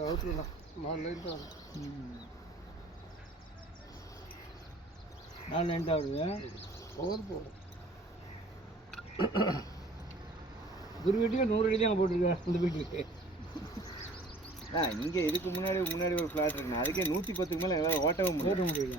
அவுத்துக்கலாம் 4 line தான் வரும். 4 line தான் வருது. போதும் ஒரு வீட்டுக்கு 100 அடி தான் போட்டிருக்கேன் இந்த வீட்டுக்கு. இங்கே இதுக்கு முன்னாடி ஒரு ஃப்ளாட் இருக்குண்ணா, அதுக்கே 110க்கு மேலே எங்களால் ஓட்டவும் முடியல.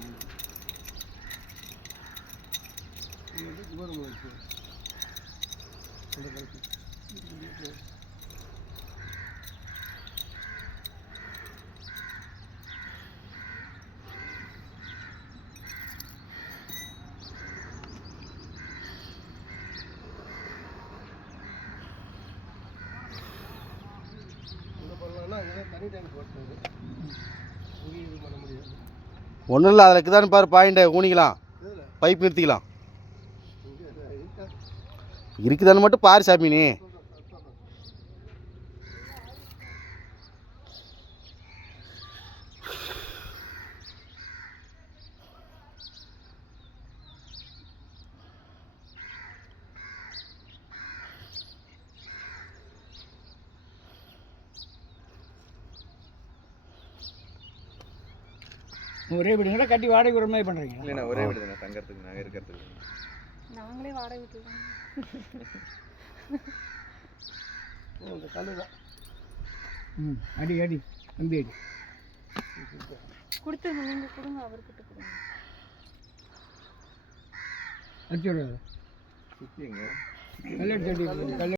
தனி டேங்க் போட்டுருது, இங்கேயும் இது பண்ண முடியாது. ஒன்றும் இல்லை, அதில் இருக்குதான்னு பாரு, பாயிண்ட்டை ஊனிக்கலாம், பைப் நிறுத்திக்கலாம். இருக்குதான்னு மட்டும் பாரு சாமி. நீ ஒரே வீடுங்களா கட்டி வாடகை ஒரு மாதிரி பண்ணுறீங்க? இல்லைண்ணா, ஒரே வீடு தானே, தங்கறதுக்கு நாங்கள் இருக்கிறதுக்கு. நாங்களே வாடகை விட்டுருக்கோம். இந்த கல்லு தான். அடி அடி தம்பி அடி கொடுத்துருங்க, நீங்கள் கொடுங்க, அவர்கிட்ட கொடுங்க. அடிச்சு விடாது. சுற்றி எங்க கல்லடி தட்டி கல்ல